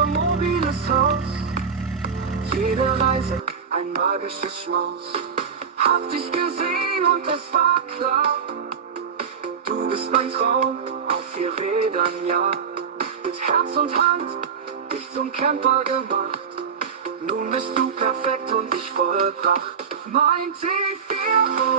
unser mobiles Haus. Jede Reise ein magisches Schmaus. Hab dich gesehen und es war klar, du bist mein Traum auf 4 Rädern, ja. Mit Herz und Hand dich zum Camper gemacht. Nun bist du perfekt und ich vollbracht. Mein T4